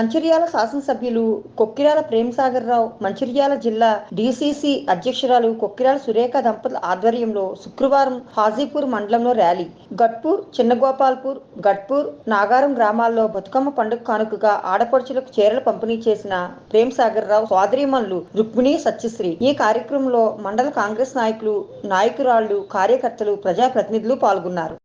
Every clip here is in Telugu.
మంచిర్యాల శాసనసభ్యులు కొక్కిరాల ప్రేమసాగర్ రావు, మంచిర్యాల జిల్లా డీసీసీ అధ్యక్షురాలు కొక్కిరాల సురేఖ దంపతుల ఆధ్వర్యంలో శుక్రవారం హాజీపూర్ మండలంలో ర్యాలీ, గట్పూర్, చిన్నగోపాల్పూర్, గట్పూర్, నాగారం గ్రామాల్లో బతుకమ్మ పండుగ కానుకగా ఆడపడుచులకు చీరలు పంపిణీ చేసిన ప్రేమసాగర్ రావు సోదరీమణులు రుక్మిణి, సత్యశ్రీ. ఈ కార్యక్రమంలో మండల కాంగ్రెస్ నాయకులు, నాయకురాళ్లు, కార్యకర్తలు, ప్రజాప్రతినిధులు పాల్గొన్నారు.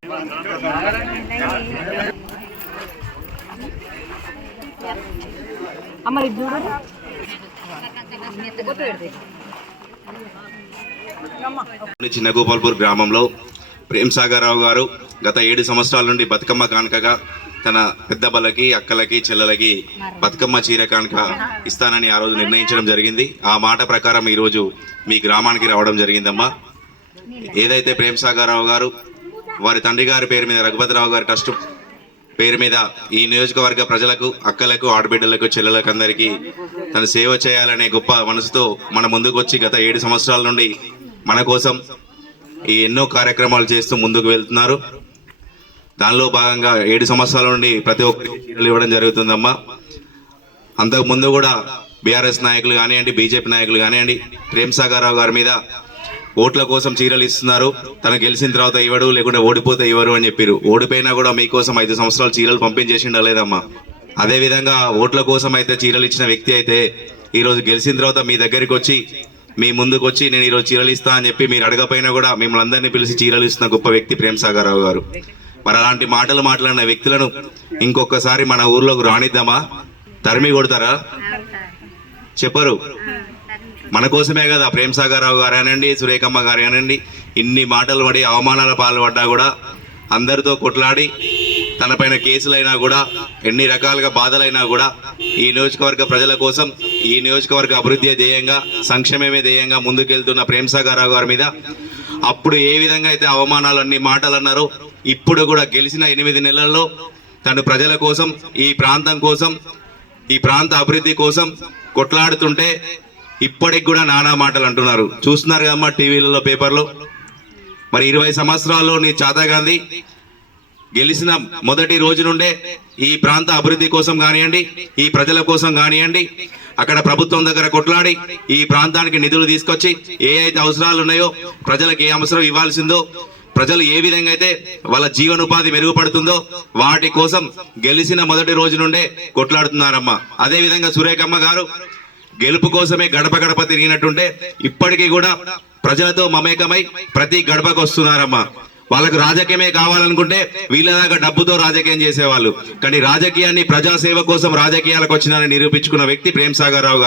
చిన్నగోపాల్పూర్ గ్రామంలో ప్రేమసాగర్ రావు గారు గత 7 సంవత్సరాల నుండి బతుకమ్మ కానుకగా తన పెద్ద బలకి, అక్కలకి, చెల్లెలకి బతుకమ్మ చీర కానుక ఇస్తానని ఆ రోజు నిర్ణయించడం జరిగింది. ఆ మాట ప్రకారం ఈరోజు మీ గ్రామానికి రావడం జరిగిందమ్మా. ఏదైతే ప్రేమసాగర్ రావు గారు వారి తండ్రి గారి పేరు మీద, రఘుపతిరావు గారి ట్రస్ట్ పేరు మీద ఈ నియోజకవర్గ ప్రజలకు, అక్కలకు, ఆడబిడ్డలకు, చెల్లెలకు అందరికీ తన సేవ చేయాలనే గొప్ప మనసుతో మన ముందుకు వచ్చి గత 7 సంవత్సరాల నుండి మన కోసం ఈ ఎన్నో కార్యక్రమాలు చేస్తూ ముందుకు వెళ్తున్నారు. దానిలో భాగంగా 7 సంవత్సరాల నుండి ప్రతి ఒక్కరికి చీరలు ఇవ్వడం జరుగుతుందమ్మా. అంతకు ముందు కూడా బీఆర్ఎస్ నాయకులు కానివ్వండి, బీజేపీ నాయకులు కానివ్వండి, ప్రేమసాగర్ రావు గారి మీద ఓట్ల కోసం చీరలు ఇస్తున్నారు, తను గెలిచిన తర్వాత ఇవ్వడు, లేకుంటే ఓడిపోతే ఇవ్వరు అని చెప్పారు. ఓడిపోయినా కూడా మీకోసం 5 సంవత్సరాలు చీరలు పంపించేసిండా లేదమ్మా? అదేవిధంగా ఓట్ల కోసం అయితే చీరలు ఇచ్చిన వ్యక్తి అయితే ఈరోజు గెలిచిన తర్వాత మీ దగ్గరికి వచ్చి, మీ ముందుకు వచ్చి నేను ఈరోజు చీరలు ఇస్తా అని చెప్పి మీరు అడగపోయినా కూడా మిమ్మల్ని అందరినీ పిలిచి చీరలు ఇస్తున్న గొప్ప వ్యక్తి ప్రేమసాగర్ రావు గారు. మరి అలాంటి మాటలు మాట్లాడిన వ్యక్తులను ఇంకొకసారి మన ఊర్లోకి రానిద్దామా? తరిమి కొడతారా? చెప్పరు. మన కోసమే కదా ప్రేమసాగర్ రావు గారు అనండి, సురేఖమ్మ గారు అనండి, ఇన్ని మాటలు పడి అవమానాల పాల్పడ్డా కూడా అందరితో కొట్లాడి, తనపైన కేసులైనా కూడా, ఎన్ని రకాలుగా బాధలైనా కూడా ఈ నియోజకవర్గ ప్రజల కోసం, ఈ నియోజకవర్గ అభివృద్ధి ధ్యేయంగా, సంక్షేమమే ధ్యేయంగా ముందుకెళ్తున్న ప్రేమసాగర్ రావు గారి మీద అప్పుడు ఏ విధంగా అయితే అవమానాలు, అన్ని మాటలు అన్నారో, ఇప్పుడు కూడా గెలిచిన 8 నెలల్లో తను ప్రజల కోసం, ఈ ప్రాంతం కోసం, ఈ ప్రాంత అభివృద్ధి కోసం కొట్లాడుతుంటే ఇప్పటికి కూడా నానా మాటలు అంటున్నారు. చూస్తున్నారు కదమ్మా టీవీలలో, పేపర్లో. మరి 20 సంవత్సరాల్లో నీ చాతాగాంధీ గెలిచిన మొదటి రోజు నుండే ఈ ప్రాంత అభివృద్ధి కోసం కానివ్వండి, ఈ ప్రజల కోసం కానివ్వండి, అక్కడ ప్రభుత్వం దగ్గర కొట్లాడి ఈ ప్రాంతానికి నిధులు తీసుకొచ్చి ఏ అయితే అవసరాలు ఉన్నాయో, ప్రజలకు ఏ అవసరం ఇవ్వాల్సిందో, ప్రజలు ఏ విధంగా అయితే వాళ్ళ జీవనోపాధి మెరుగుపడుతుందో వాటి కోసం గెలిచిన మొదటి రోజు నుండే కొట్లాడుతున్నారమ్మా. అదేవిధంగా సురేఖమ్మ గారు గెలుపు కోసమే గడప గడప తిరిగినట్టుంటే ఇప్పటికీ కూడా ప్రజలతో మమేకమై ప్రతి గడపకు వస్తున్నారమ్మా. వాళ్ళకు రాజకీయమే కావాలనుకుంటే వీళ్ళదాకా డబ్బుతో రాజకీయం చేసేవాళ్ళు, కానీ రాజకీయాన్ని ప్రజాసేవ కోసం రాజకీయాలకు వచ్చినారని నిరూపించుకున్న వ్యక్తి ప్రేమసాగర్ రావు గారు.